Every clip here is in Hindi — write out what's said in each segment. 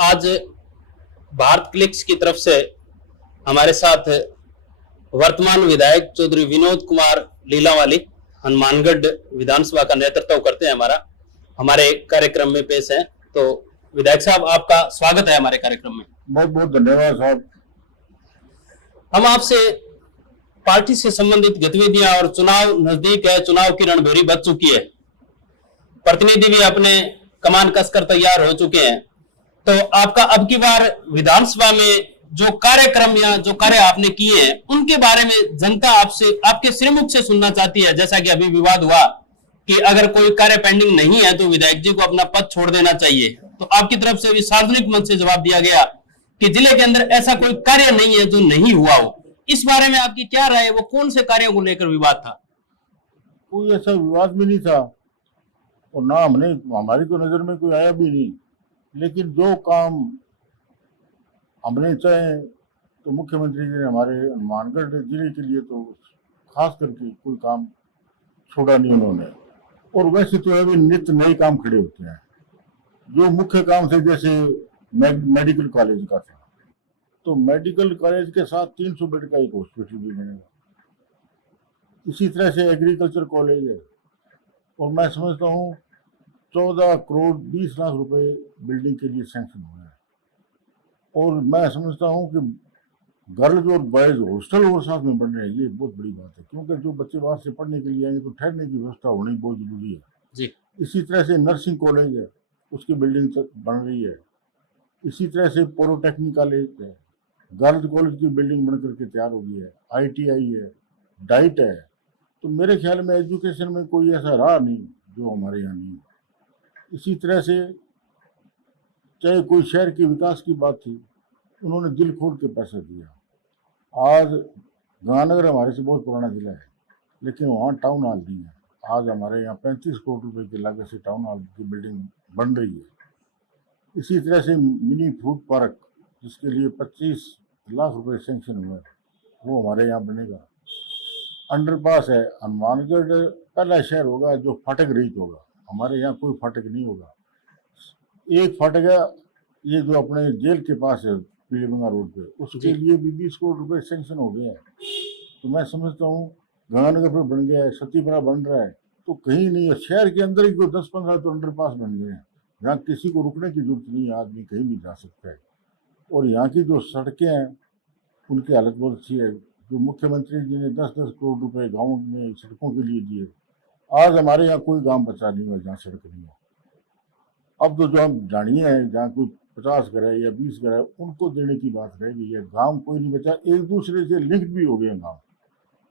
आज भारत क्लिक्स की तरफ से हमारे साथ वर्तमान विधायक चौधरी विनोद कुमार लीलावाली हनुमानगढ़ विधानसभा का नेतृत्व करते हैं। हमारे कार्यक्रम में पेश हैं। तो विधायक साहब, आपका स्वागत है हमारे कार्यक्रम में। बहुत बहुत धन्यवाद साहब। हम आपसे पार्टी से संबंधित गतिविधियां और चुनाव नजदीक है, चुनाव की रणभेरी बच चुकी है, प्रतिनिधि भी अपने कमान कसकर तैयार हो चुके हैं। तो आपका अब की बार विधानसभा में जो कार्यक्रम या जो कार्य आपने किए हैं उनके बारे में जनता आपसे आपके श्रीमुख से सुनना चाहती है। जैसा कि अभी विवाद हुआ कि अगर कोई कार्य पेंडिंग नहीं है तो विधायक जी को अपना पद छोड़ देना चाहिए, तो आपकी तरफ से भी सार्वजनिक मंच से जवाब दिया गया कि जिले के अंदर ऐसा कोई कार्य नहीं है जो नहीं हुआ हो। इस बारे में आपकी क्या राय है? वो कौन से कार्यों को लेकर विवाद था? कोई ऐसा विवाद भी नहीं था और ना हमारी तो नजर में कोई आया भी नहीं। लेकिन जो काम हमने चाहे तो मुख्यमंत्री जी ने हमारे हनुमानगढ़ जिले के लिए तो खास करके कोई काम छोड़ा नहीं उन्होंने। और वैसे तो अभी नित्य नए काम खड़े होते हैं। जो मुख्य काम थे जैसे मेडिकल कॉलेज का था, तो मेडिकल कॉलेज के साथ 300 बेड का एक हॉस्पिटल भी बनेगा। इसी तरह से एग्रीकल्चर कॉलेज है और मैं समझता हूँ 14 करोड़ 20 लाख रुपए बिल्डिंग के लिए सैंक्शन हुए हैं। और मैं समझता हूँ कि गर्ल्स और बॉयज हॉस्टल और साथ में बन रहे हैं, ये बहुत बड़ी बात है, क्योंकि जो बच्चे बाहर से पढ़ने के लिए आएंगे तो ठहरने की व्यवस्था होनी बहुत जरूरी है जी। इसी तरह से नर्सिंग कॉलेज है, उसकी बिल्डिंग बन रही है। इसी तरह से पॉलिटेक्निक कॉलेज है, गर्ल्स कॉलेज की बिल्डिंग बन करके तैयार हो गई है। ITI है, डाइट है। तो मेरे ख्याल में एजुकेशन में कोई ऐसा रहा नहीं जो हमारे यहाँ नहीं है। इसी तरह से चाहे कोई शहर के विकास की बात थी, उन्होंने दिल खोल के पैसा दिया। आज गंगानगर हमारे से बहुत पुराना जिला है, लेकिन वहाँ टाउन हॉल नहीं है। आज हमारे यहाँ 35 करोड़ रुपए की लागत से टाउन हॉल की बिल्डिंग बन रही है। इसी तरह से मिनी फूड पार्क, जिसके लिए 25 लाख रुपए सैंक्शन हुए, वो हमारे यहाँ बनेगा। अंडरपास है, हनुमानगढ़ पहला शहर होगा जो फाटक रहित होगा। हमारे यहाँ कोई फाटक नहीं होगा। एक फाटक है ये जो अपने जेल के पास है पीलीबंगा रोड पे, उसके लिए भी 20 करोड़ रुपए सैंक्शन हो गए हैं। तो मैं समझता हूँ गंगानगर पर बन गया है, सतीपुरा बन रहा है, तो कहीं नहीं है। शहर के अंदर ही 10-15 तो अंडरपास बन गए हैं, जहाँ किसी को रुकने की जरूरत नहीं है, आदमी कहीं भी जा सकता है। और यहाँ की जो सड़कें हैं उनकी हालत बहुत अच्छी है। जो मुख्यमंत्री जी ने 10-10 करोड़ रुपए गाँव में सड़कों के लिए दिए, आज हमारे यहाँ कोई गाँव बचा नहीं हुआ जहाँ सड़क नहीं है। अब तो जो हम जानिए हैं जहाँ कोई 50 घर है या 20 घर है, उनको देने की बात रह गई है। गांव कोई नहीं बचा, एक दूसरे से लिंक भी हो गए गांव।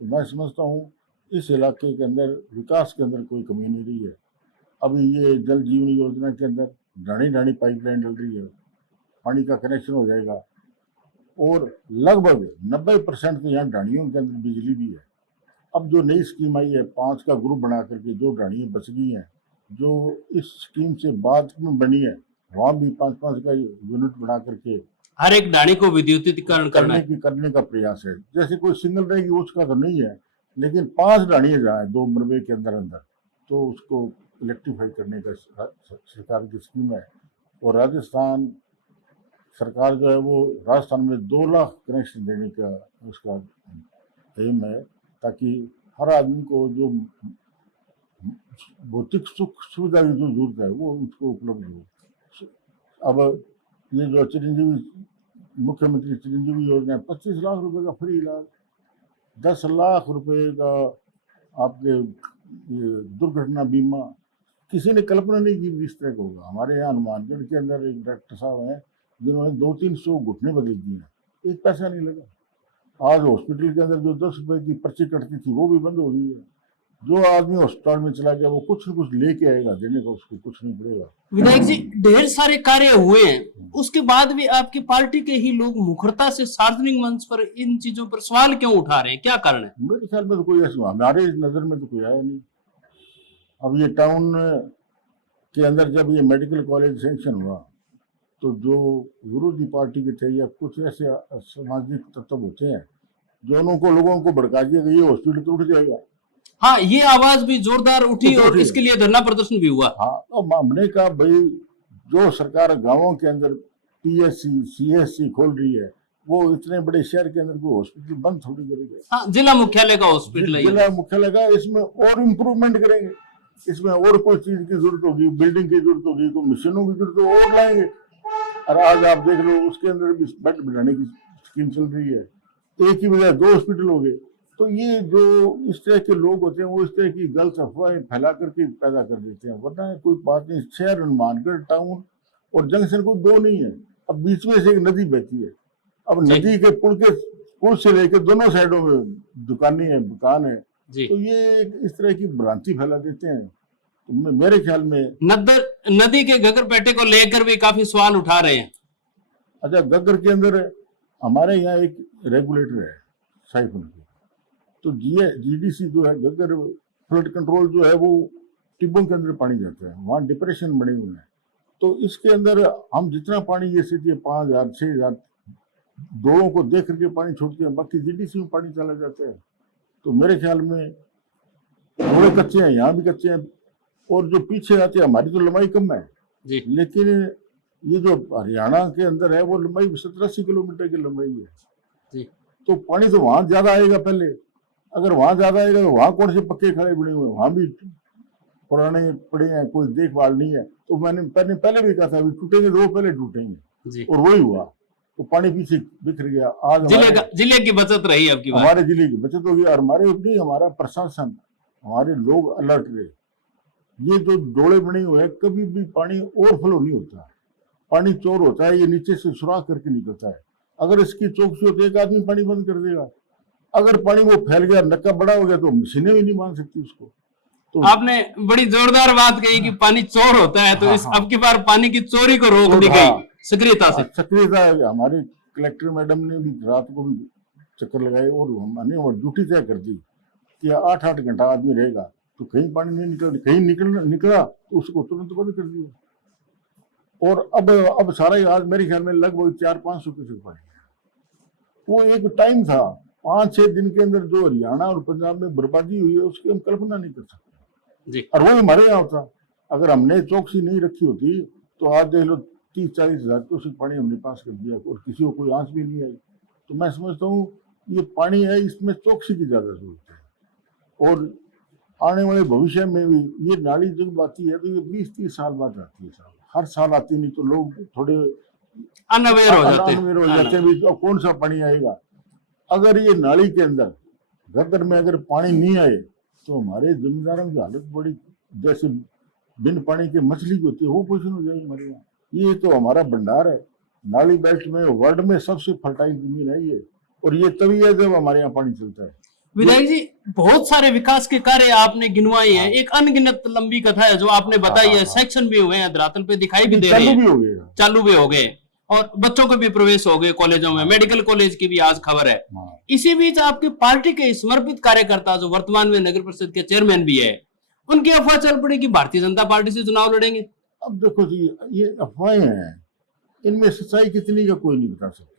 तो मैं समझता हूँ इस इलाके के अंदर विकास के अंदर कोई कमी नहीं रही है। अभी ये जल जीवन योजना के अंदर ढाणी पाइपलाइन डल रही है, पानी का कनेक्शन हो जाएगा और लगभग 90% तो यहाँ ढाणियों के अंदर बिजली भी है। अब जो नई स्कीम आई है 5 का ग्रुप बना करके, जो ढाणियाँ बच गई हैं, जो इस स्कीम से बाद में बनी है, वहाँ भी 5-5 का यूनिट बना करके हर एक ढाणी को विद्युतीकरण करने का प्रयास है। जैसे कोई सिंगल रहेगी उसका तो नहीं है, लेकिन 5 ढाणियाँ जहाँ है 2 मरबे के अंदर तो उसको इलेक्ट्रीफाई करने का सरकार की स्कीम है। और राजस्थान सरकार जो है वो राजस्थान में 2 लाख कनेक्शन देने का उसका एम है, ताकि हर आदमी को जो भौतिक सुख सुविधा की जो जरूरत है वो उसको उपलब्ध हो। अब ये जो मुख्यमंत्री चिरंजीवी योजना है, 25 लाख रुपए का फ्री इलाज, 10 लाख रुपए का आपके दुर्घटना बीमा। किसी ने कल्पना नहीं की इस तरह का होगा। हमारे यहाँ हनुमानगढ़ के अंदर एक डॉक्टर साहब हैं जिन्होंने 200-300 घुटने बदल दिए हैं, एक पैसा नहीं लगा। आज हॉस्पिटल के अंदर जो 10 रुपए की पर्ची कटती थी वो भी बंद हो गई है। जो आदमी अस्पताल में चला गया वो कुछ न कुछ लेके आएगा, देने का उसको कुछ नहीं पड़ेगा। विधायक जी, ढेर सारे कार्य हुए हैं, उसके बाद भी आपकी पार्टी के ही लोग मुखरता से सार्वजनिक मंच पर इन चीजों पर सवाल क्यों उठा रहे हैं? क्या कारण है? मेरे ख्याल में तो कोई ऐसा, हमारे नजर में तो कोई आया नहीं। अब ये टाउन के अंदर जब ये मेडिकल कॉलेज सैंक्शन हुआ तो जो विरोधी पार्टी के थे या कुछ ऐसे सामाजिक तत्व होते हैं जो उनको लोगों को भड़का दिया कि ये हॉस्पिटल तो उठ जाएगा। हाँ, ये आवाज भी जोरदार उठी और इसके लिए धरना प्रदर्शन भी हुआ। हाँ, तो हमने कहा भाई जो सरकार गांवों के अंदर पीएससी सीएससी खोल रही है, वो इतने बड़े शहर के अंदर कोई हॉस्पिटल बंद थोड़ी करेगी। हाँ, जिला मुख्यालय का हॉस्पिटल है ये। जिला मुख्यालय का, इसमें और इम्प्रूवमेंट करेंगे, इसमें और कोई चीज की जरूरत होगी, बिल्डिंग की जरूरत होगी, कोई मशीनों की जरूरत होगी, और लाएंगे। और आज आप देख लो उसके अंदर भी बेड बढ़ाने की स्कीम चल रही है, एक ही बजाय 2 हॉस्पिटल हो गए। तो ये जो इस तरह के लोग होते हैं वो इस तरह की गलत अफवाहें फैला करके पैदा कर देते हैं, वरना कोई बात नहीं। शहर हनुमानगढ़ टाउन और जंक्शन को 2 नहीं है, अब बीच में से एक नदी बहती है। अब नदी के पुल से लेकर दोनों साइडों में दुकानें हैं, दुकान है, तो ये इस तरह की भ्रांति फैला देते हैं। तो मेरे ख्याल में नदी के घग्गरपेटे को लेकर भी काफी सवाल उठा रहे हैं। अच्छा, घग्गर के अंदर हमारे यहाँ एक रेगुलेटर है साइफन की, तो जीडीसी जो है, घग्गर फ्लड कंट्रोल जो है, वो टिब्बों के अंदर पानी जाता है, वहाँ डिप्रेशन बने हुए हैं। तो इसके अंदर हम जितना पानी ये सिटी 5000 6000 दोड़ों को देख करके पानी छोड़ते हैं, बाकी जीडीसी में पानी चला जाता है। तो मेरे ख्याल में थोड़े कच्चे हैं, यहाँ भी कच्चे हैं, और जो पीछे आते हैं, हमारी तो लंबाई कम है जी। लेकिन ये जो हरियाणा के अंदर है वो लंबाई 70-80 किलोमीटर की लंबाई है जी। तो पानी तो वहां ज्यादा आएगा पहले। अगर वहां ज्यादा आएगा तो वहां कौन से पक्के खड़े बने हुए, वहां भी पुराने पड़े हैं, कोई देखभाल नहीं है। तो मैंने पहले भी कहा था अभी टूटेंगे तो वो पहले टूटेंगे, और वही हुआ, तो पानी पीछे बिखर गया। आज जिले की बचत रही, अब की हमारे जिले की बचत होगी, और हमारा प्रशासन, हमारे लोग अलर्ट रहे। ये जो डोले बने हुए हैं, कभी भी पानी ओवरफ्लो नहीं होता, पानी चोर होता है, ये नीचे से सुराख करके निकलता है। अगर इसकी चौकसी होती है, एक आदमी पानी बंद कर देगा। अगर पानी वो फैल गया, नक्का बड़ा हो गया, तो मशीनें भी नहीं मान सकती उसको। तो आपने बड़ी जोरदार बात कही कि पानी चोर होता है, तो इस अब की बार पानी की चोरी को रोक दी गई सक्रियता से। सक्रियता हमारे कलेक्टर मैडम ने भी रात को भी चक्कर लगाए, और हमने वो ड्यूटी तय कर दी कि 8-8 घंटा आदमी रहेगा, तो कहीं पानी नहीं निकल, कहीं निकला तो उसको तुरंत बंद कर दिया। और अब सारा आज मेरे ख्याल में लगभग 400-500 क्यूसेक पानी है। वो एक टाइम था, 5-6 दिन के अंदर जो हरियाणा और पंजाब में बर्बादी हुई है, उसकी हम कल्पना नहीं कर सकते जी। और वो हमारे यहाँ होता। अगर हमने चौकसी नहीं रखी होती तो आज देख लो 30-40 हजार क्यूसेक पानी हमने पास कर दिया, और किसी को कोई आंच भी नहीं आई। तो मैं समझता हूँ ये पानी है, इसमें चौकसी की ज्यादा जरूरत है। और आने वाले भविष्य में भी ये नाली जब आती है तो ये 20-30 साल बाद आती है साहब, हर साल आती नहीं, तो लोग थोड़े अनअवेयर हो जाते हैं भी, तो कौन सा पानी आएगा। अगर ये नाली के अंदर घग्गर में अगर पानी नहीं आए तो हमारे जमींदारों की हालत बड़ी, जैसे बिन पानी के मछली की होती है वो पोजिशन हो जाएगी हमारे यहाँ। ये तो हमारा भंडार है, नाली बेल्ट में वर्ल्ड में सबसे फर्टाइल जमीन है ये, और ये तभी है जब हमारे यहाँ पानी चलता है। विधायक जी, बहुत सारे विकास के कार्य आपने गिनवाए हैं, एक अनगिनत लंबी कथा है जो आपने बताई है। सेक्शन भी हुए हैं, धरातल पे दिखाई भी दे रहे हैं, चालू भी हो गए, और बच्चों को भी प्रवेश हो गए कॉलेजों में, मेडिकल कॉलेज की भी आज खबर है। इसी बीच आपकी पार्टी के समर्पित कार्यकर्ता जो वर्तमान में नगर परिषद के चेयरमैन भी है, उनकी अफवाह चल पड़ी कि भारतीय जनता पार्टी से चुनाव लड़ेंगे। अब देखो जी, ये अफवाहें हैं, इनमें सच्चाई कितनी का कोई नहीं बता सकता।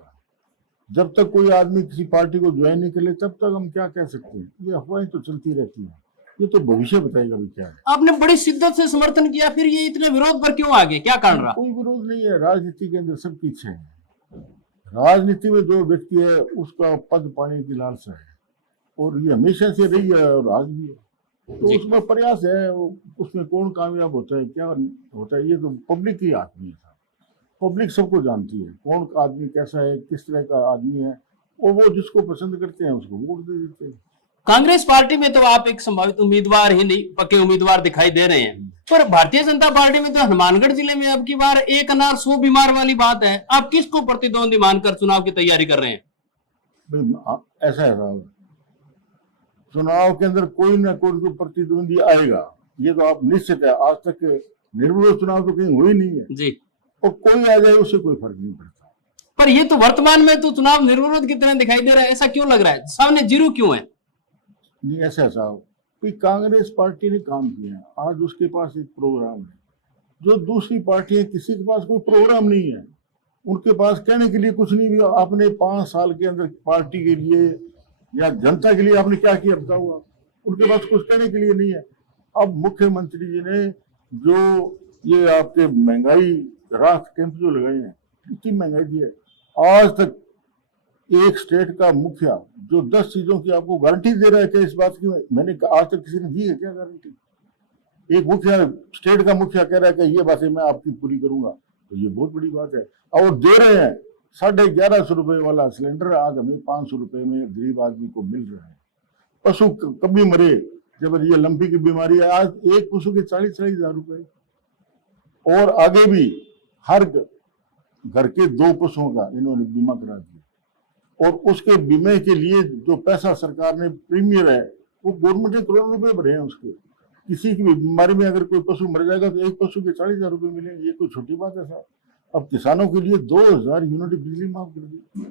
जब तक कोई आदमी किसी पार्टी को ज्वाइन नहीं कर ले तब तक हम क्या कह सकते हैं। ये अफवाहें तो चलती रहती हैं, ये तो भविष्य बताएगा भी क्या है। आपने बड़ी शिद्दत से समर्थन किया, फिर ये इतने विरोध पर क्यों आ गए, क्या कारण रहा? कोई विरोध नहीं है, राजनीति के अंदर सबकी इच्छा है। राजनीति में जो व्यक्ति है उसका पद पाने की लालसा है, और ये हमेशा से रही है और आज भी है। तो उसमें प्रयास है, उसमें कौन कामयाब होता है, क्या होता है, ये तो पब्लिक की आदमी है। पब्लिक सबको जानती है कौन आदमी कैसा है, किस तरह का आदमी है, और वो जिसको पसंद करते हैं उसको वोट दे देते हैं। कांग्रेस पार्टी में तो आप एक संभावित उम्मीदवार ही नहीं, पक्के उम्मीदवार दिखाई दे रहे हैं, पर भारतीय जनता पार्टी में तो हनुमानगढ़ जिले में अब की बार एक अनार 100 बीमार वाली बात है। आप किसको प्रतिद्वंदी मानकर चुनाव की तैयारी कर रहे हैं? ऐसा है साहब, चुनाव के अंदर कोई ना कोई प्रतिद्वंदी आएगा, ये तो आप निश्चित है। आज तक निर्विरोध चुनाव तो कहीं हुई नहीं है जी, और कोई आ जाए उससे कोई फर्क नहीं पड़ता। पर ये तो वर्तमान में तो चुनाव निर्विरोध की तरह दिखाई दे रहा है, ऐसा क्यों लग रहा है? सामने जीरो क्यों है? नहीं, ऐसा साहब, कांग्रेस पार्टी ने काम किया, आज उसके पास एक प्रोग्राम है, जो दूसरी पार्टियां किसी के पास कोई प्रोग्राम नहीं है, उनके पास कहने के लिए कुछ नहीं भी। आपने 5 साल के अंदर पार्टी के लिए या जनता के लिए आपने क्या किया बताओ? उनके पास कुछ कहने के लिए नहीं है। अब मुख्यमंत्री जी ने जो ये आपके महंगाई राहत कैंप जो लगाए हैं, इतनी महंगाई दी है। आज तक एक स्टेट का मुखिया जो 10 चीजों की आपको गारंटी दे रहा है कि इस बात की, मैंने आज तक किसी ने दी है क्या गारंटी? एक मुखिया, स्टेट का मुखिया कह रहा है कि ये बातें मैं आपकी पूरी करूंगा, तो ये बहुत बड़ी बात है। और दे रहे हैं। 1150 रुपए वाला सिलेंडर आज हमें 500 रुपए में गरीब आदमी को मिल रहा है। पशु कभी मरे, जब ये लंपी की बीमारी है, आज एक पशु के 40-40 हजार रुपए। और आगे भी हर घर के 2 पशुओं का इन्होंने बीमा करा दिया। और उसके बीमे के लिए जो पैसा सरकार ने प्रीमियर है, वो गवर्नमेंट ने करोड़ों रुपए भरे हैं उसके। किसी की भी बीमारी में अगर कोई पशु मर जाएगा तो एक पशु के 40,000 रुपए मिलेंगे। ये कोई छोटी बात है साहब? अब किसानों के लिए 2000 यूनिट बिजली माफ कर दी।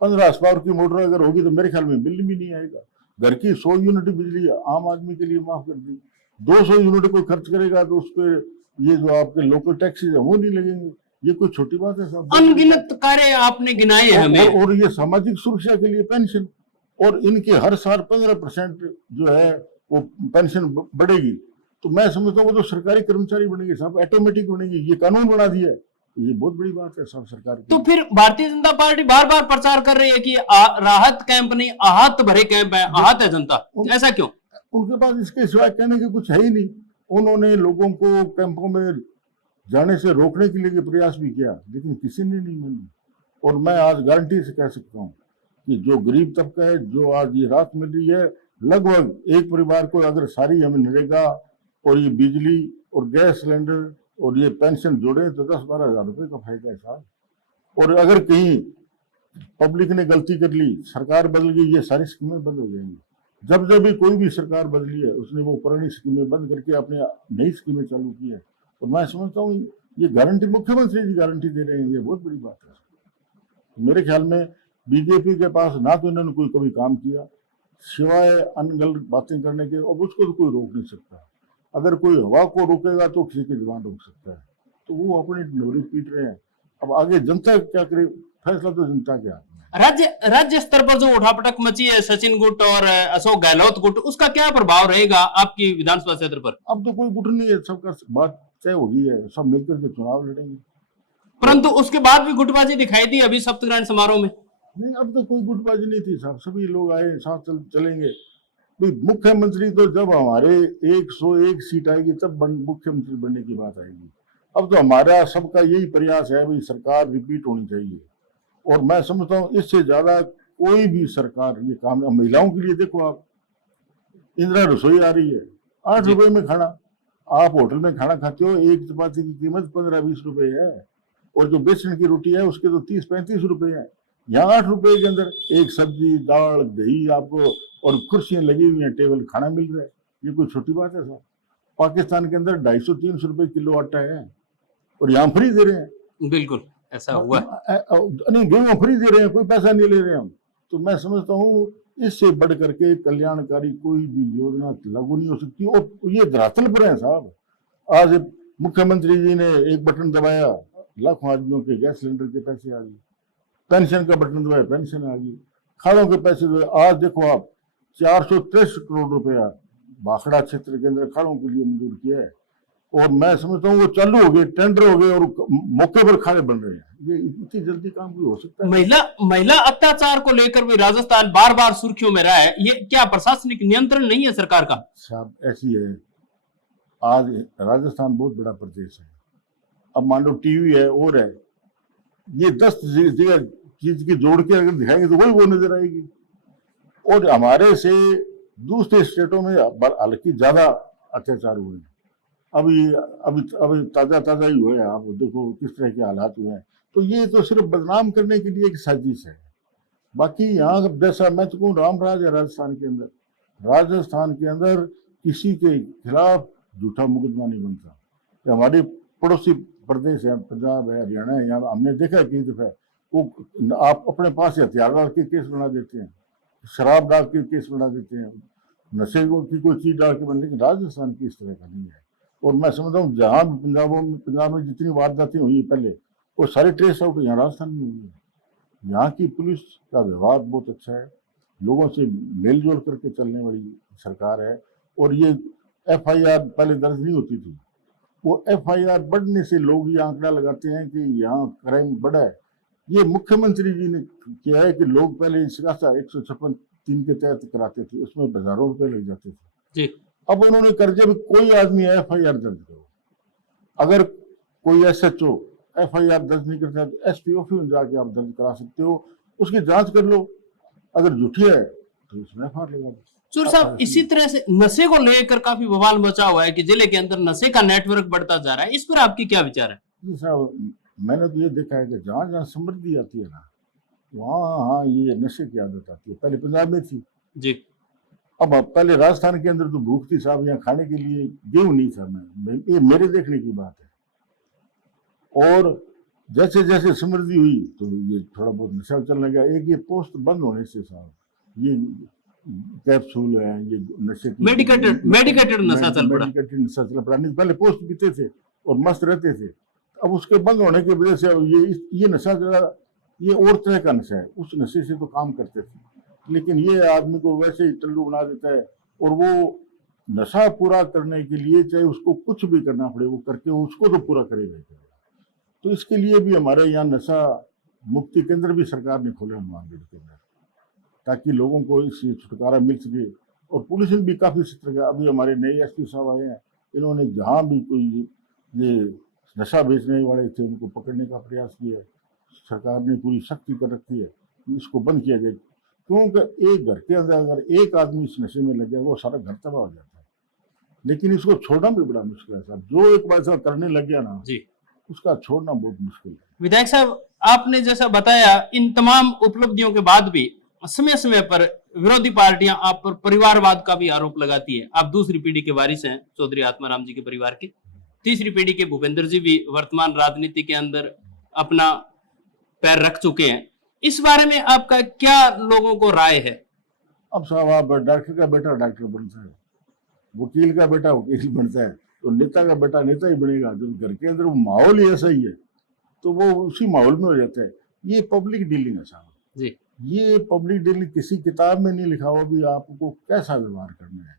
15 पावर की मोटर अगर होगी तो मेरे ख्याल में बिल भी नहीं आएगा। घर की 100 यूनिट बिजली आम आदमी के लिए माफ कर दी। 200 यूनिट कोई खर्च करेगा तो उस पर ये जो आपके लोकल टैक्सेस है वो नहीं लगेंगे। ये कोई छोटी बात है साहब? अनगिनत कार्य आपने गिनाए हमें। और ये सामाजिक सुरक्षा के लिए पेंशन, और इनके हर साल 15% जो है वो पेंशन बढ़ेगी। तो मैं समझता हूँ वो तो सरकारी कर्मचारी बनेंगे साहब, ऑटोमेटिक बनेंगे। ये कानून बना दिया है, ये बहुत बड़ी बात है साहब सरकार की। तो फिर भारतीय जनता पार्टी बार बार प्रचार कर रही है कि राहत कैंप नहीं, आहत भरे कैंप है, आहत है जनता, ऐसा क्यों? उनके पास इसके सिवाय कहने के कुछ है ही नहीं। उन्होंने लोगों को कैंपों में जाने से रोकने के लिए प्रयास भी किया, लेकिन किसी ने नहीं मानी। और मैं आज गारंटी से कह सकता हूँ कि जो गरीब तबका है, जो आज ये राहत मिल रही है, लगभग एक परिवार को अगर सारी हमें नरेगा और ये बिजली और गैस सिलेंडर और ये पेंशन जोड़े तो 10-12 हजार रुपए का फायदा है साहब। और अगर कहीं पब्लिक ने गलती कर ली, सरकार बदल गई, ये सारी स्कीमें बंद हो जाएंगी। जब जब भी कोई भी सरकार बदली है, उसने वो पुरानी स्कीमें बंद करके अपने नई स्कीमें चालू की है। और मैं समझता हूँ ये गारंटी मुख्यमंत्री जी गारंटी दे रहे हैं, ये बहुत बड़ी बात है। तो मेरे ख्याल में बीजेपी के पास ना तो इन्होंने कोई कभी काम किया सिवाय अनगलत बातें करने के, और उसको तो कोई रोक नहीं सकता। अगर कोई हवा को रोकेगा तो किसी की जुबान रोक सकता है। तो वो अपनी डोरी पीट रहे हैं। अब आगे जनता क्या करे, फैसला तो जनता के हाथ में। राज्य स्तर पर जो उठापटक मची है सचिन गुट और अशोक गहलोत गुट, उसका क्या प्रभाव रहेगा आपकी विधानसभा क्षेत्र पर? अब तो कोई गुट नहीं है, सबका बात तय हो गई है, सब मिलकर के चुनाव लड़ेंगे। परंतु उसके बाद भी गुटबाजी दिखाई दी अभी सप्तग्रहण समारोह में। नहीं, अब तो कोई गुटबाजी नहीं थी साहब, सभी लोग आए, साथ चलेंगे। मुख्यमंत्री तो जब हमारे 101 सीट आएगी तब मुख्यमंत्री बनने की बात आएगी। अब तो हमारा सबका यही प्रयास है भाई, सरकार रिपीट होनी चाहिए। और मैं समझता हूँ इससे ज्यादा कोई भी सरकार ये काम, महिलाओं के लिए देखो आप, इंदिरा रसोई आ रही है, 8 रुपए में खाना। आप होटल में खाना खाते हो, एक चपाती की कीमत 15-20 रुपए है, और जो बेसन की रोटी है उसके तो 30-35 रुपए है। यहाँ 8 रुपए के अंदर एक सब्जी, दाल, दही आपको, और कुर्सियां लगी हुई हैं, टेबल, खाना मिल रहा है। ये कोई छोटी बात है साहब? पाकिस्तान के अंदर 250-300 रुपए किलो आटा है, और यहाँ फ्री दे रहे हैं। बिल्कुल ऐसा हुआ नहीं, गेहूं फ्री दे रहे हैं, कोई पैसा नहीं ले रहे हम। तो मैं समझता हूँ इससे बढ़ करके कल्याणकारी कोई भी योजना लागू नहीं हो सकती। और ये धरातल पर है साहब। आज मुख्यमंत्री जी ने एक बटन दबाया, लाखों आदमियों के गैस सिलेंडर के पैसे आ गए। पेंशन का बटन दबाया, पेंशन आ गई। खाड़ों के पैसे आज देखो आप, 463 करोड़ रुपया भाखड़ा क्षेत्र के अंदर खाड़ों के लिए मंजूर किया है। और मैं समझता हूँ वो चालू हो गए, टेंडर हो गए, और मौके पर खाने बन रहे हैं। ये इतनी जल्दी काम भी हो सकता है? महिला अत्याचार को लेकर भी राजस्थान बार बार सुर्खियों में रहा है, ये क्या प्रशासनिक नियंत्रण नहीं है सरकार का? साहब ऐसी है, आज राजस्थान बहुत बड़ा प्रदेश है। अब मान लो टीवी है और है, ये 10 जगह चीज की जोड़ के अगर दिखाएंगे तो वही वो नजर आएगी। और हमारे से दूसरे स्टेटों में हालांकि ज्यादा अत्याचार हुए हैं। अभी ताजा ही हुए हैं, आप देखो किस तरह के हालात हुए हैं। तो ये तो सिर्फ बदनाम करने के लिए एक साजिश है। बाकी यहाँ जैसा मैं तो कहूँ राम राज है राजस्थान के अंदर। राजस्थान के अंदर किसी के खिलाफ झूठा मुकदमा नहीं बनता। हमारे पड़ोसी प्रदेश है, पंजाब है, हरियाणा है, यहाँ हमने देखा है कई दफा वो आप अपने पास हथियार डाल के केस बना देते हैं, शराब डाल के केस बना देते हैं, नशे की कोई चीज डाल के बन। लेकिन राजस्थान की इस तरह का नहीं है। और मैं समझता हूँ जहाँ भी पंजाब में जितनी वारदातें हुई है पहले, वो सारी ट्रेस आउट यहाँ राजस्थान में हुई है। यहाँ की पुलिस का व्यवहार बहुत अच्छा है, लोगों से मेल जोल करके चलने वाली सरकार है। और ये FIR पहले दर्ज नहीं होती थी, वो FIR बढ़ने से लोग ये आंकड़ा लगाते हैं कि यहाँ क्राइम बढ़ा है। ये मुख्यमंत्री जी ने किया है कि लोग पहले सिकासा 156(3) के तहत कराते थे, उसमें हजारों रुपए लग जाते थे जी। अब उन्होंने कर दिया कोई आदमी FIR दर्ज करो, अगर कोई SHO FIR दर्ज नहीं करता तो SP ऑफिस में जाके आप दर्ज करा सकते हो, उसकी जांच कर लो, अगर झूठी है तो उसमें FIR लगा दो। चूर साहब, इसी तरह से नशे को लेकर काफी बवाल मचा हुआ है कि जिले के अंदर नशे का नेटवर्क बढ़ता जा रहा है, इस पर आपकी क्या विचार है? जी साहब, मैंने तो ये देखा है कि जहाँ जहाँ समृद्धि आती है ना, वहाँ ये नशे की आदत आती है। पहले पंजाब में थी जी। अब पहले राजस्थान के अंदर तो भूख थी साहब, यहाँ खाने के लिए गेहूं नहीं था। ये मेरे देखने की बात है। और जैसे जैसे समृद्धि हुई तो ये थोड़ा बहुत नशा चलने लगा। एक ये पोस्ट बंद होने से साहब, ये कैप्सूल है, ये नशे की मेडिकेटेड नशा चल पड़ा। मेडिकेटेड नशा चल पड़ा। नहीं, पहले पोस्ट पीते थे और मस्त रहते थे, अब उसके बंद होने की वजह से ये नशा जो है ये और तरह का नशा है। उस नशे से तो काम करते थे, लेकिन ये आदमी को वैसे ही टल्लू बना देता है, और वो नशा पूरा करने के लिए चाहे उसको कुछ भी करना पड़े वो करके उसको तो पूरा करेगा ही करेगा। तो इसके लिए भी हमारे यहाँ नशा मुक्ति केंद्र भी सरकार ने खोले हनुमानगढ़ के अंदर, ताकि लोगों को इससे छुटकारा मिल सके। और पुलिस भी काफ़ी सतर्क है। अभी हमारे नए SP साहब आए हैं, इन्होंने जहाँ भी कोई ये नशा बेचने वाले थे उनको पकड़ने का प्रयास किया है। सरकार ने पूरी सख्ती कर रखी है कि इसको बंद किया जाए, क्योंकि एक घर के अंदर अगर एक आदमी इस नशे में लग गया वो सारा घर तबाह हो जाता है। लेकिन इसको छोड़ना भी बड़ा मुश्किल है साहब। जो एक बार करने लग गया ना जी, उसका छोड़ना बहुत मुश्किल है। विधायक साहब, आपने जैसा बताया, इन तमाम उपलब्धियों के बाद भी समय समय पर विरोधी पार्टियां आप पर परिवारवाद का भी आरोप लगाती है। आप दूसरी पीढ़ी के वारिस हैं चौधरी आत्माराम जी के परिवार के। तीसरी पीढ़ी के भूपेंद्र जी भी वर्तमान राजनीति के अंदर अपना पैर रख चुके हैं। इस बारे में आपका क्या लोगों को राय है? अब साहब, आप डॉक्टर का बेटा डॉक्टर बनता है, वकील का बेटा वकील बनता है, तो नेता का बेटा नेता ही बनेगा। जब घर के अंदर वो माहौल ही ऐसा ही है तो वो उसी माहौल में हो जाता है। ये पब्लिक डीलिंग है साहब जी। ये पब्लिक डीलिंग किसी किताब में नहीं लिखा हुआ भी आपको कैसा व्यवहार करना है।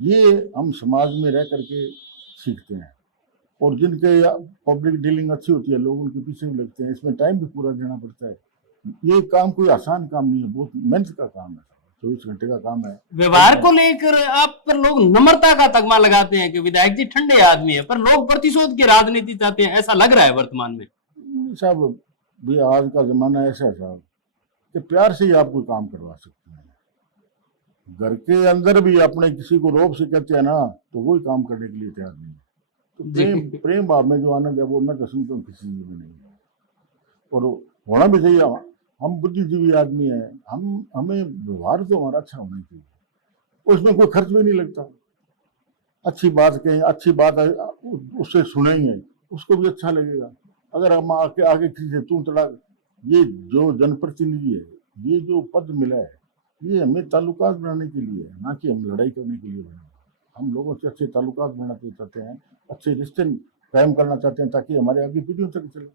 ये हम समाज में रह करके सीखते हैं, और जिनके पब्लिक डीलिंग अच्छी होती है लोग उनके पीछे भी लगते हैं। इसमें टाइम भी पूरा देना पड़ता है। ये काम कोई आसान काम नहीं है, बहुत मेहनत का काम है, 24 घंटे का काम है। व्यवहार को लेकर आप पर लोग नम्रता का तगमा लगाते हैं कि विधायक जी ठंडे आदमी है, पर लोग प्रतिशोध की राजनीति चाहते हैं, ऐसा लग रहा है वर्तमान में। साहब, भी आज का जमाना ऐसा है साहब कि प्यार से ही आप कोई काम करवा सकते हैं। घर के अंदर भी अपने किसी को रोब से कहते हैं ना तो वही काम करने के लिए तैयार नहीं है। तो प्रेम भाव में जो आनंद है वो मैं तो समझता हूँ किसी चीज में नहीं है, और होना भी चाहिए। हम बुद्धिजीवी आदमी हैं, हमें व्यवहार तो हमारा अच्छा होना चाहिए, उसमें कोई खर्च भी नहीं लगता। अच्छी बात कहें, अच्छी बात उससे सुनेंगे उसको भी अच्छा लगेगा। अगर हम आगे किसी से तू तड़ा, ये जो जनप्रतिनिधि है, ये जो पद मिला है, ये हमें ताल्लुकात बनाने के लिए है, ना कि हम लड़ाई करने के लिए बने। हम लोगों से अच्छे ताल्लुकात बनाना चाहते हैं, अच्छे रिश्ते कायम करना चाहते हैं, ताकि हमारे आगे पीढ़ियों तक चले।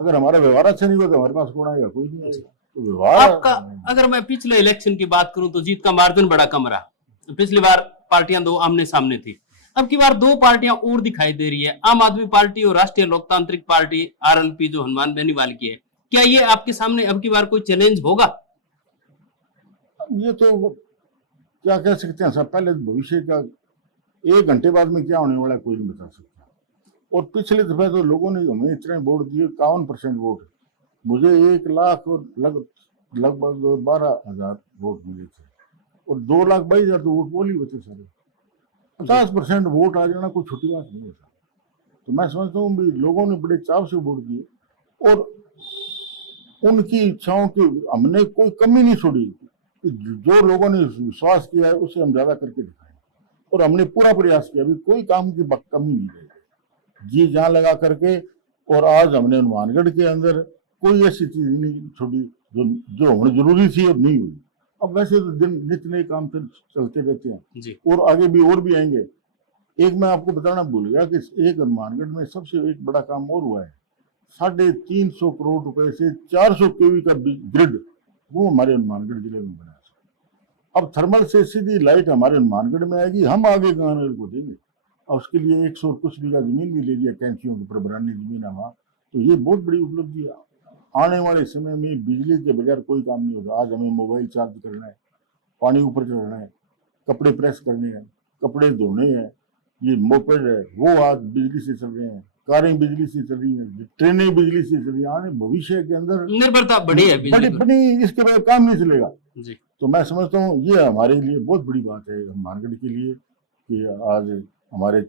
अगर हमारा व्यवहार अच्छा नहीं होगा तो हमारे पास कौन आएगा? कोई नहीं आएगा। तो व्यवहार आपका, अगर मैं पिछले इलेक्शन की बात करूं तो जीत का मार्जिन बड़ा कम रहा। पिछली बार पार्टियां दो आमने सामने थी, अब की बार दो पार्टियां और दिखाई दे रही है, आम आदमी पार्टी और राष्ट्रीय लोकतांत्रिक पार्टी RLP जो हनुमान बेनीवाल की है। क्या ये आपके सामने अब की बार कोई चैलेंज होगा? ये तो क्या कह सकते हैं साहब, पहले भविष्य का 1 घंटे बाद में क्या होने वाला कोई नहीं बता सकता। और पिछले दफे तो लोगों ने हमें इतने वोट दिए, 51% वोट। मुझे 1 लाख और लगभग 12,000 वोट मिले थे, और 2,22,000 तो वोट पोल ही होते सारे। 50% वोट आ जाना कोई छोटी बात नहीं है साहब। तो मैं समझता हूँ भी लोगों ने बड़े चाव से वोट दिए, और उनकी इच्छाओं की हमने कोई कमी नहीं छोड़ी। जो लोगों ने विश्वास किया है उसे हम ज्यादा करके दिखाएं, और हमने पूरा प्रयास किया, अभी कोई काम की कमी नहीं रही, जी जान लगा करके। और आज हमने हनुमानगढ़ के अंदर कोई ऐसी चीज नहीं छोड़ी जो होनी जरूरी थी और नहीं हुई। अब वैसे तो दिन नित्य नए काम फिर चलते रहते हैं जी। और आगे भी और भी आएंगे। एक मैं आपको बताना भूल गया कि एक हनुमानगढ़ में सबसे एक बड़ा काम और हुआ है, 350 करोड़ रुपए से 400 kV का ग्रिड वो हमारे हनुमानगढ़ जिले में बना है। अब थर्मल से सीधी लाइट हमारे हनुमानगढ़ में आएगी, हम आगे गांव को देंगे। और उसके लिए 100 कुछ बीघा जमीन भी ले लिया, कैंचियों के ऊपर बनाने जमीन है वहाँ। तो ये बहुत बड़ी उपलब्धि है। आने वाले समय में बिजली के बगैर कोई काम नहीं होगा। आज हमें मोबाइल चार्ज करना है, पानी ऊपर चढ़ना है, कपड़े प्रेस करने हैं, कपड़े धोने हैं, ये मोपेड है वो आज बिजली से चल रहे हैं, कारें बिजली से चल रही हैं, ट्रेनें बिजली से चल रही हैं। आने भविष्य के अंदर निर्भरता बढ़ी है बिजली पर। बड़ी इसके बगैर काम नहीं चलेगा जी। तो मैं समझता हूँ ये हमारे लिए बहुत बड़ी बात है हनुमानगढ़ के लिए कि आज हमारे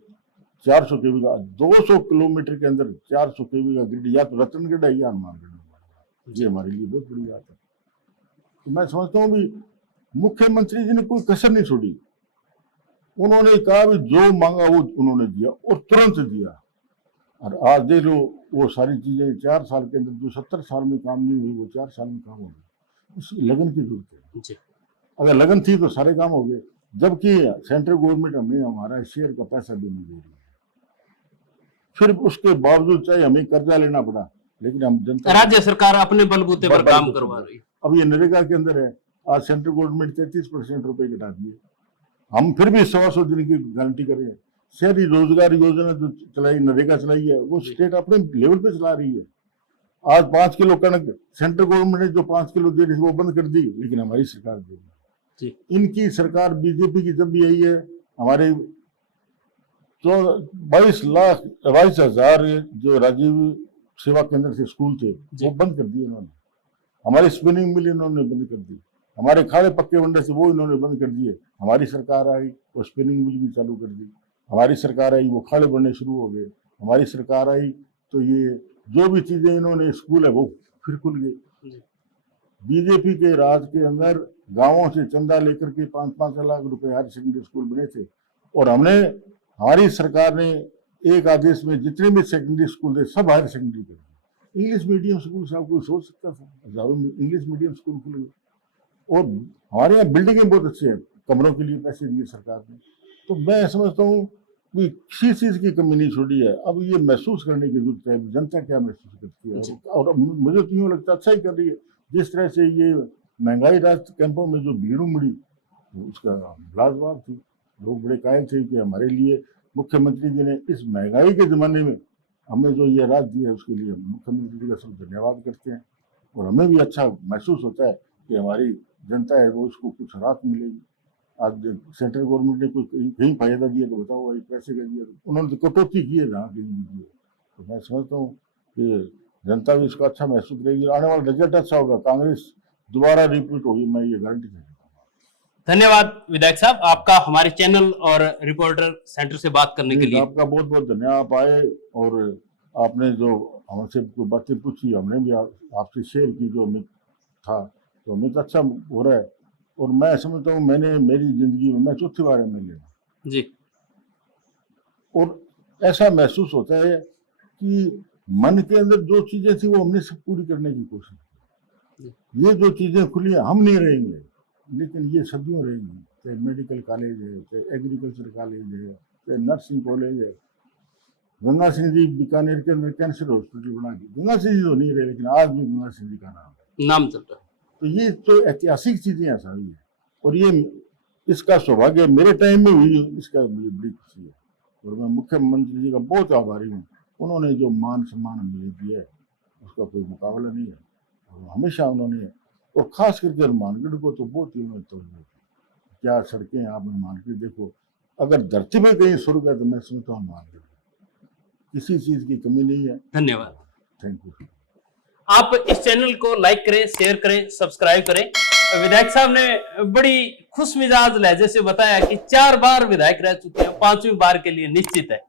400 केवी का 200 किलोमीटर के अंदर 400 केवी का ग्रिड, या तो रतनगढ़ है या हनुमानगढ़, ये हमारे लिए बहुत बड़ी बात है। तो मैं समझता हूँ भी मुख्यमंत्री जी ने कोई कसर नहीं छोड़ी। उन्होंने कहा भी जो मांगा वो उन्होंने दिया और तुरंत दिया। और आज देख लो वो सारी चीजें 4 साल के अंदर जो 70 साल में काम नहीं हुई वो 4 साल में काम हो गई। उसकी लगन की जरूरत है जी। अगर लगन थी तो सारे काम हो गए, जबकि सेंट्रल गवर्नमेंट हमें हमारा शेयर का पैसा भी नहीं दे रही है। फिर उसके बावजूद चाहे हमें कर्जा लेना पड़ा, लेकिन हम जनता राज्य सरकार अपने बलबूते पर काम करवा रही है। अब ये नरेगा के अंदर है, आज सेंट्रल गवर्नमेंट 33% रुपए घटा दिए, हम फिर भी 100 दिन की गारंटी करें। शहरी रोजगार योजना जो चलाई नरेगा चलाई है वो स्टेट अपने लेवल पे चला रही है। आज 5 किलो कणक सेंट्रल गवर्नमेंट ने जो 5 किलो दे रही है वो बंद कर दी, लेकिन हमारी सरकार दे रही है। इनकी सरकार बीजेपी की जब भी आई है, हमारे तो 22,22,000 जो राजीव सेवा केंद्र से स्कूल थे वो बंद कर दिए इन्होंने। हमारी स्पिनिंग मिल इन्होंने बंद कर दी, हमारे खाड़े पक्के वंडे से वो इन्होंने बंद कर दिए। हमारी सरकार आई वो स्पिनिंग मिल भी चालू कर दी, हमारी सरकार आई वो खाड़े बनने शुरू हो गए, हमारी सरकार आई तो ये जो भी चीजें इन्होंने स्कूल है वो फिर खुल गए। बीजेपी के राज के अंदर गांवों से चंदा लेकर के 5-5 लाख रुपए हायर सेकेंडरी स्कूल बने थे, और हमारी सरकार ने एक आदेश में जितने भी सेकेंडरी स्कूल थे सब हायर सेकेंडरी कर दिए। इंग्लिश मीडियम स्कूल से कोई सोच सकता था, हजारों इंग्लिश मीडियम स्कूल खुल गए। और हमारे यहाँ बिल्डिंगें बहुत अच्छी हैं, कमरों के लिए पैसे दिए सरकार ने। तो मैं समझता हूँ कि किसी चीज की कमी नहीं छोड़ी है। अब ये महसूस करने की जरूरत है जनता क्या महसूस करती है, और मुझे तो यूँ लगता है अच्छा ही कर रही है। जिस तरह से ये महंगाई राष्ट्र कैंपों में जो भीड़ उमड़ी उसका लाजवाब थी। लोग बड़े कायल थे कि हमारे लिए मुख्यमंत्री जी ने इस महंगाई के जमाने में हमें जो ये राहत दी है उसके लिए मुख्यमंत्री जी का सब धन्यवाद करते हैं। और हमें भी अच्छा महसूस होता है कि हमारी जनता है वो उसको कुछ राहत मिलेगी। आज सेंट्रल गवर्नमेंट ने कोई कहीं फायदा दिया तो बताओ भाई पैसे का दिया, उन्होंने तो कटौती की है जहाँ कहीं भी दी है। तो मैं समझता हूँ कि जनता भी इसका अच्छा महसूस करेगी, आने वाला रिजल्ट अच्छा होगा, कांग्रेस दोबारा रिपीट होगी, मैं ये गारंटी देता हूँ। धन्यवाद विधायक साहब आपका हमारे चैनल और रिपोर्टर सेंटर से बात करने के लिए। आपका बहुत बहुत धन्यवाद। आप आए और आपने जो हमसे बातें पूछी हमने भी आपसे शेयर की, जो हमें था तो हमें तो अच्छा हो रहा है। और मैं समझता हूँ मैंने मेरी जिंदगी में मैं 4थी बार MLA हूँ जी, और ऐसा महसूस होता है कि मन के अंदर जो चीजें थी वो हमने सब पूरी करने की कोशिश की। ये जो चीजें खुली हैं हम नहीं रहेंगे, लेकिन ये सदियों रहेंगी। चाहे मेडिकल कॉलेज है, चाहे एग्रीकल्चर कॉलेज है, चाहे नर्सिंग कॉलेज है। गंगा सिंह जी बीकानेर के अंदर कैंसर हॉस्पिटल बना दी, गंगा सिंह जी तो नहीं रहे लेकिन आज भी गंगा सिंह जी का नाम चलता है। तो ये तो ऐतिहासिक चीजें ऐसा हुई है, और ये इसका सौभाग्य मेरे टाइम में हुई, इसका मुझे बड़ी खुशी है। और मैं मुख्यमंत्री जी का बहुत आभारी हूँ। उन्होंने जो मान सम्मान मुझे दिया है उसका कोई मुकाबला नहीं है, और हमेशा उन्होंने, और खास करके हनुमानगढ़ को तो बहुत ही उन्होंने तवज्जो दी। क्या सड़कें आप हनुमानगढ़ देखो, अगर धरती में कहीं स्वर्ग है तो मैं समझता हूँ हनुमानगढ़, किसी चीज की कमी नहीं है। धन्यवाद, थैंक यू। आप इस चैनल को लाइक करें, शेयर करें, सब्सक्राइब करें। विधायक साहब ने बड़ी खुश मिजाज लहजे से बताया कि 4 बार विधायक रह चुके हैं, 5वीं बार के लिए निश्चित है।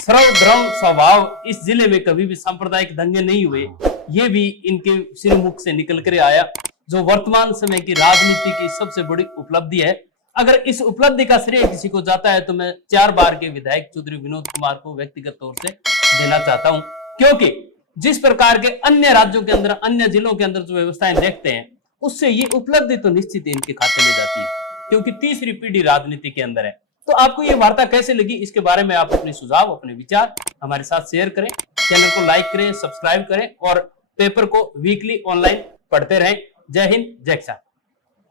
सर्वधर्म स्वभाव, इस जिले में कभी भी सांप्रदायिक दंगे नहीं हुए, ये भी इनके सिरमुख से निकल कर आया, जो वर्तमान समय की राजनीति की सबसे बड़ी उपलब्धि है। अगर इस उपलब्धि का श्रेय किसी को जाता है तो मैं 4 बार के विधायक चौधरी विनोद कुमार को व्यक्तिगत तौर से देना चाहता हूं, क्योंकि जिस प्रकार के अन्य राज्यों के अंदर, अन्य जिलों के अंदर जो व्यवस्थाएं देखते हैं, उससे ये उपलब्धि तो निश्चित इनके खाते में जाती है, क्योंकि तीसरी पीढ़ी राजनीति के अंदर है। तो आपको ये वार्ता कैसे लगी, इसके बारे में आप अपने सुझाव, अपने विचार हमारे साथ शेयर करें। चैनल को लाइक करें, सब्सक्राइब करें और पेपर को वीकली ऑनलाइन पढ़ते रहें। जय हिंद, जय किसान।